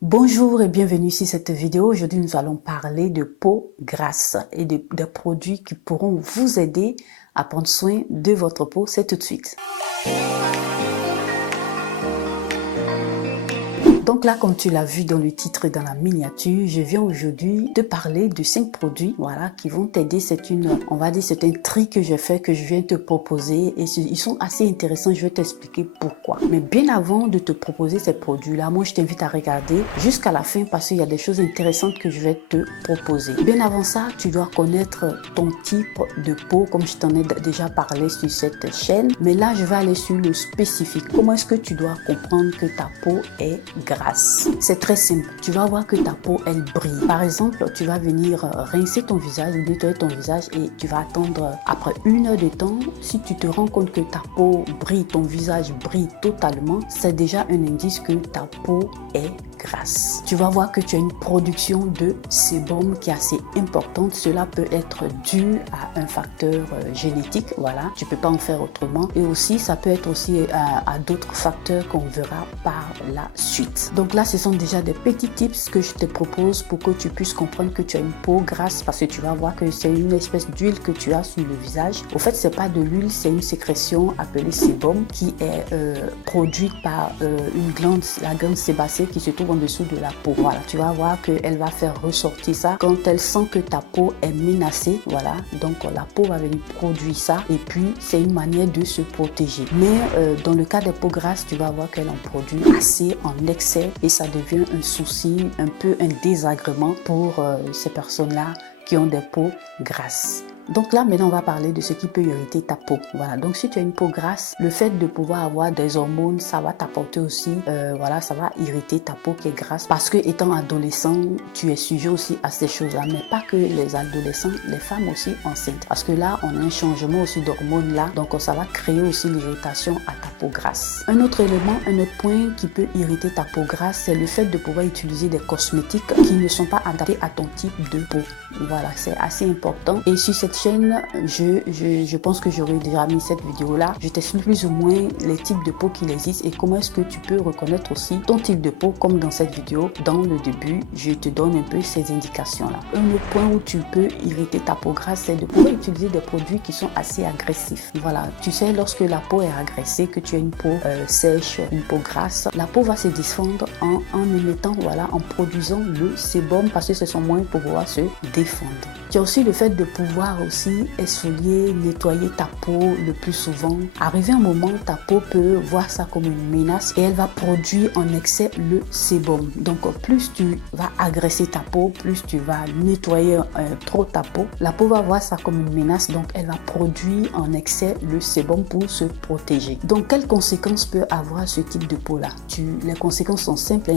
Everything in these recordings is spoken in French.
Bonjour et bienvenue sur cette vidéo. Aujourd'hui, nous allons parler de peau grasse et des produits qui pourront vous aider à prendre soin de votre peau. C'est tout de suite. Donc là, comme tu l'as vu dans le titre et dans la miniature, je viens aujourd'hui te parler de 5 produits, voilà, qui vont t'aider. On va dire, c'est un tri que j'ai fait, que je viens te proposer et ils sont assez intéressants. Je vais t'expliquer pourquoi. Mais bien avant de te proposer ces produits-là, moi, je t'invite à regarder jusqu'à la fin parce qu'il y a des choses intéressantes que je vais te proposer. Bien avant ça, tu dois connaître ton type de peau, comme je t'en ai déjà parlé sur cette chaîne. Mais là, je vais aller sur le spécifique. Comment est-ce que tu dois comprendre que ta peau est grasse? C'est très simple. Tu vas voir que ta peau, elle brille. Par exemple, tu vas venir rincer ton visage, nettoyer ton visage et tu vas attendre après 1 heure de temps. Si tu te rends compte que ta peau brille, ton visage brille totalement, c'est déjà un indice que ta peau est grasse. Tu vas voir que tu as une production de sébum qui est assez importante. Cela peut être dû à un facteur génétique, voilà. Tu peux pas en faire autrement. Et aussi, ça peut être aussi à d'autres facteurs qu'on verra par la suite. Donc là, ce sont déjà des petits tips que je te propose pour que tu puisses comprendre que tu as une peau grasse parce que tu vas voir que c'est une espèce d'huile que tu as sur le visage. Au fait, c'est pas de l'huile, c'est une sécrétion appelée sébum qui est produite par une glande, la glande sébacée qui se trouve en dessous de la peau. Voilà, tu vas voir qu'elle va faire ressortir ça quand elle sent que ta peau est menacée. Voilà, donc la peau va venir produire ça et puis c'est une manière de se protéger. Mais dans le cas des peaux grasses, tu vas voir qu'elle en produit assez en excès et ça devient un souci, un peu un désagrément pour ces personnes-là qui ont des peaux grasses. Donc là, maintenant, on va parler de ce qui peut irriter ta peau. Voilà, donc si tu as une peau grasse, le fait de pouvoir avoir des hormones, ça va t'apporter aussi, voilà, ça va irriter ta peau qui est grasse. Parce que étant adolescent, tu es sujet aussi à ces choses-là. Mais pas que les adolescents, les femmes aussi enceintes. Parce que là, on a un changement aussi d'hormones là. Donc ça va créer aussi l'irritation à ta peau grasse. Un autre élément, un autre point qui peut irriter ta peau grasse, c'est le fait de pouvoir utiliser des cosmétiques qui ne sont pas adaptés à ton type de peau. Voilà, c'est assez important. Et sur cette chaîne, je pense que j'aurais déjà mis cette vidéo là. Je t'explique plus ou moins les types de peau qui existent et comment est-ce que tu peux reconnaître aussi ton type de peau. Comme dans cette vidéo, dans le début, je te donne un peu ces indications là. Un autre point où tu peux irriter ta peau grasse, c'est de pouvoir utiliser des produits qui sont assez agressifs. Voilà, tu sais, lorsque la peau est agressée, que tu as une peau sèche, une peau grasse, la peau va se défendre en émettant, voilà, en produisant le sébum parce que c'est son moyen pour pouvoir se défendre. Tu as aussi le fait de pouvoir aussi essuyer, nettoyer ta peau le plus souvent. Arrivé un moment, ta peau peut voir ça comme une menace et elle va produire en excès le sébum. Donc plus tu vas agresser ta peau, plus tu vas nettoyer trop ta peau, la peau va voir ça comme une menace, donc elle va produire en excès le sébum pour se protéger. Donc quelles conséquences peut avoir ce type de peau là? Les conséquences sont simples et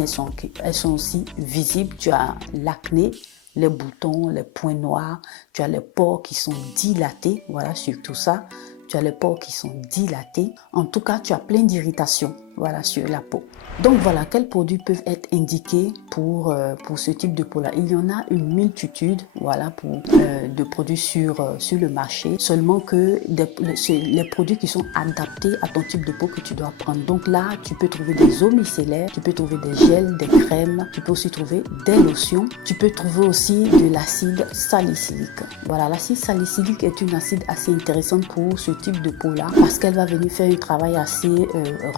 elles sont aussi visibles. Tu as l'acné, les boutons, les points noirs, tu as les pores qui sont dilatés, voilà, surtout ça, tu as les pores qui sont dilatés. En tout cas, tu as plein d'irritations, voilà, sur la peau. Donc voilà, quels produits peuvent être indiqués pour ce type de peau-là? Il y en a une multitude, voilà, de produits sur le marché. Seulement que les produits qui sont adaptés à ton type de peau que tu dois prendre. Donc là, tu peux trouver des eaux micellaires, tu peux trouver des gels, des crèmes, tu peux aussi trouver des lotions. Tu peux trouver aussi de l'acide salicylique. Voilà, l'acide salicylique est une acide assez intéressante pour ce type de peau-là parce qu'elle va venir faire un travail assez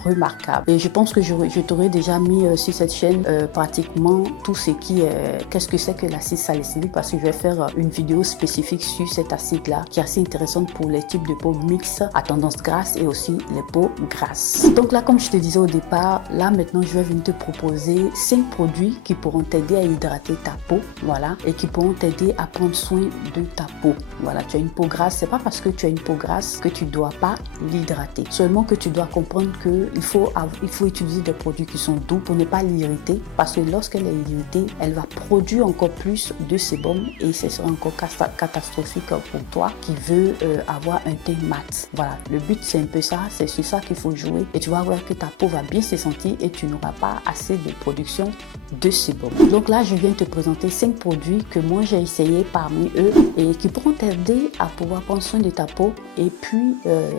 remarquable. Et je pense que je t'aurais déjà mis sur cette chaîne pratiquement tout ce qui est qu'est-ce que c'est que l'acide salicylique parce que je vais faire une vidéo spécifique sur cet acide là qui est assez intéressante pour les types de peau mixtes à tendance grasse et aussi les peaux grasses. Donc là, comme je te disais au départ, là maintenant je vais venir te proposer 5 produits qui pourront t'aider à hydrater ta peau, voilà, et qui pourront t'aider à prendre soin de ta peau. Voilà, tu as une peau grasse, c'est pas parce que tu as une peau grasse que tu dois pas l'hydrater, seulement que tu dois comprendre que il faut utiliser des produits qui sont doux pour ne pas l'irriter parce que lorsqu'elle est irritée, elle va produire encore plus de sébum et ce sera encore catastrophique pour toi qui veux avoir un teint mat. Voilà, le but c'est un peu ça, c'est sur ça qu'il faut jouer et tu vas voir que ta peau va bien se sentir et tu n'auras pas assez de production de sébum. Donc là, je viens te présenter 5 produits que moi j'ai essayé parmi eux et qui pourront t'aider à pouvoir prendre soin de ta peau. Et puis,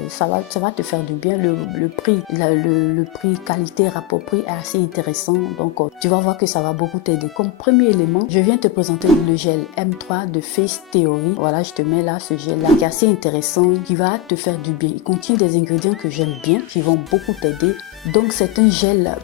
ça va te faire du bien. Le prix qualité rapport prix est assez intéressant. Donc, tu vas voir que ça va beaucoup t'aider. Comme premier élément, je viens te présenter le gel M3 de Face Theory. Voilà, je te mets là ce gel-là qui est assez intéressant, qui va te faire du bien. Il contient des ingrédients que j'aime bien, qui vont beaucoup t'aider. Donc, c'est un gel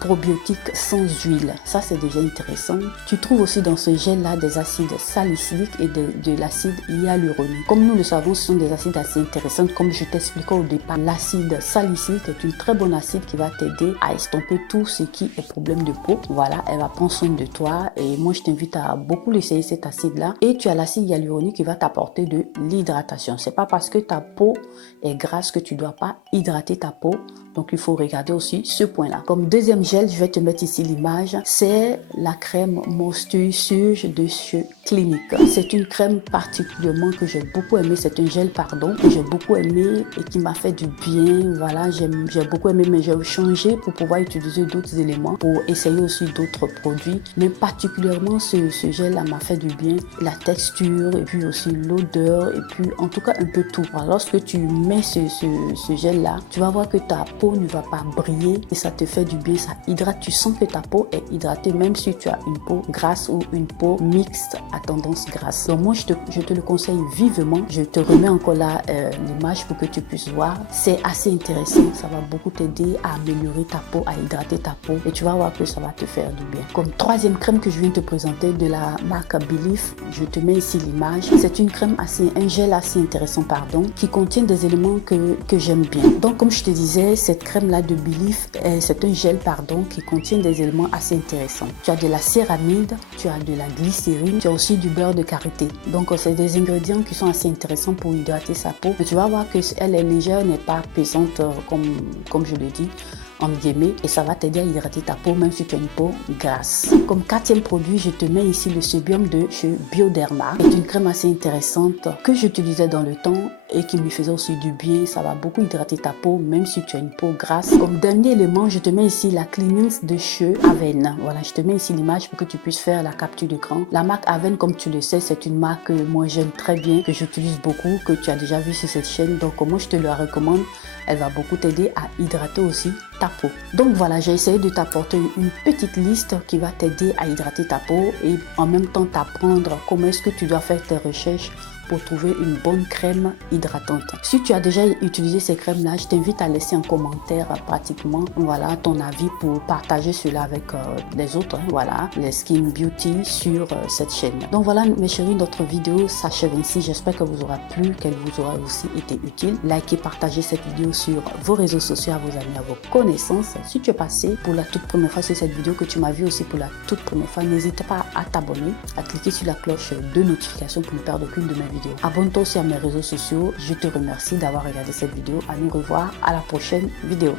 probiotique sans huile. Ça, c'est déjà intéressant. Tu trouves aussi dans ce gel-là des acides salicyliques et de l'acide hyaluronique. Comme nous le savons, ce sont des acides assez intéressants. Comme je t'expliquais au départ, l'acide salicylique est une très bonne acide qui va t'aider à estomper tout ce qui est problème de peau. Voilà, elle va prendre soin de toi. Et moi, je t'invite à beaucoup l'essayer, cet acide-là. Et tu as l'acide hyaluronique qui va t'apporter de l'hydratation. C'est pas parce que ta peau est grasse que tu dois pas hydrater ta peau. Donc, il faut regarder aussi ce point-là. Comme deuxième gel, je vais te mettre ici l'image. C'est la crème Moisture Surge de chez Clinique. C'est une crème particulièrement que j'ai beaucoup aimé. C'est un gel, pardon, que j'ai beaucoup aimé et qui m'a fait du bien. Voilà, j'ai beaucoup aimé, mais j'ai changé pour pouvoir utiliser d'autres éléments, pour essayer aussi d'autres produits. Mais particulièrement, ce gel-là m'a fait du bien. La texture et puis aussi l'odeur et puis en tout cas un peu tout. Alors, lorsque tu mets ce gel-là, tu vas voir que ta peau ne va pas briller et ça te fait du bien, ça hydrate. Tu sens que ta peau est hydratée même si tu as une peau grasse ou une peau mixte à tendance grasse. Donc moi je te le conseille vivement. Je te remets encore là l'image pour que tu puisses voir. C'est assez intéressant, ça va beaucoup t'aider à améliorer ta peau, à hydrater ta peau et tu vas voir que ça va te faire du bien. Comme troisième crème que je viens te présenter de la marque Belif, je te mets ici l'image. C'est une crème un gel assez intéressant pardon, qui contient des éléments que j'aime bien. Donc comme je te disais, cette crème là de Belif, c'est un gel pardon qui contient des éléments assez intéressants. Tu as de la céramide, tu as de la glycérine, tu as aussi du beurre de karité. Donc c'est des ingrédients qui sont assez intéressants pour hydrater sa peau. Mais tu vas voir que elle est légère, n'est pas pesante comme je le dis en guillemets, et ça va t'aider à hydrater ta peau même si tu as une peau grasse. Comme quatrième produit, je te mets ici le sébium de chez Bioderma. C'est une crème assez intéressante que j'utilisais dans le temps et qui me faisait aussi du bien. Ça va beaucoup hydrater ta peau même si tu as une peau grasse. Comme dernier élément, je te mets ici la Cleanings de chez Aven. Voilà, je te mets ici l'image pour que tu puisses faire la capture d'écran. La marque Aven, comme tu le sais, c'est une marque que moi j'aime très bien, que j'utilise beaucoup, que tu as déjà vu sur cette chaîne. Donc moi je te la recommande. Elle va beaucoup t'aider à hydrater aussi ta peau. Donc voilà, j'ai essayé de t'apporter une petite liste qui va t'aider à hydrater ta peau et en même temps t'apprendre comment est-ce que tu dois faire tes recherches pour trouver une bonne crème hydratante. Si tu as déjà utilisé ces crèmes-là, je t'invite à laisser un commentaire pratiquement, voilà, ton avis pour partager cela avec les autres, voilà, les Skin Beauty sur cette chaîne. Donc voilà mes chéris, notre vidéo s'achève ainsi. J'espère que vous aura plu, qu'elle vous aura aussi été utile. Likez, partagez cette vidéo sur vos réseaux sociaux, à vos amis, à vos connaissances. Si tu es passé pour la toute première fois sur cette vidéo, que tu m'as vu aussi pour la toute première fois, n'hésite pas à t'abonner, à cliquer sur la cloche de notification pour ne perdre aucune de mes vidéos. Abonne-toi aussi à mes réseaux sociaux. Je te remercie d'avoir regardé cette vidéo. À nous revoir à la prochaine vidéo.